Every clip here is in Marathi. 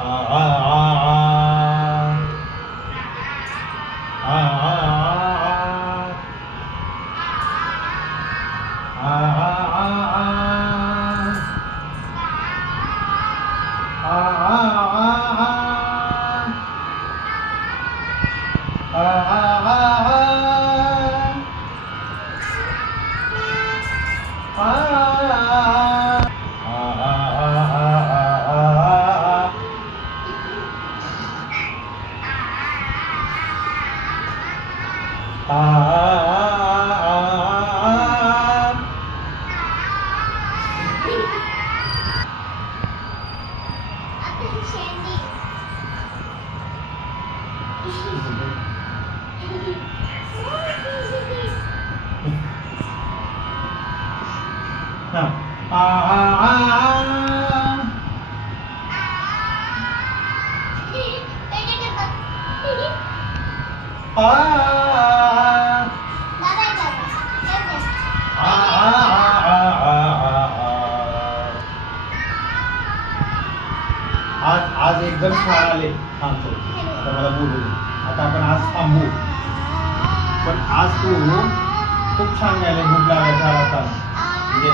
आ आ आ आ आ आ आ आ आज आज एकदम छान आले. थांबतो आता मला बोलू दे. आता आपण आज थांबू. पण आज तू खूप छान गायले. भूक लागायच्या आता म्हणजे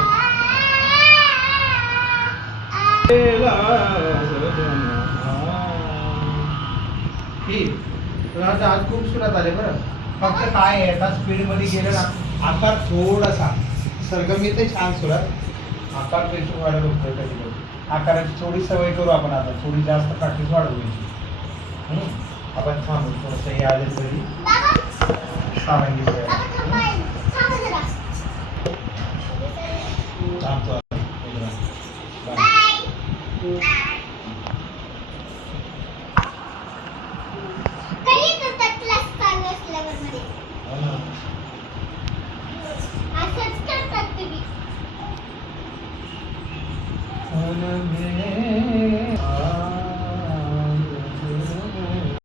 आज खूप सुरात आले बरं. फक्त काय आहे आता स्पीड मध्ये गेलं ना आकार थोडासा सरगम येते छान सुरात. आकार पेशू व्हायला बघतोय कधी कधी. आकाराची थोडी सवय करू आपण. आता थोडी जास्त प्रॅक्टिस वाढवू. आपण थांबू थोडंसं हे आले तरी सावंगी थांबतो.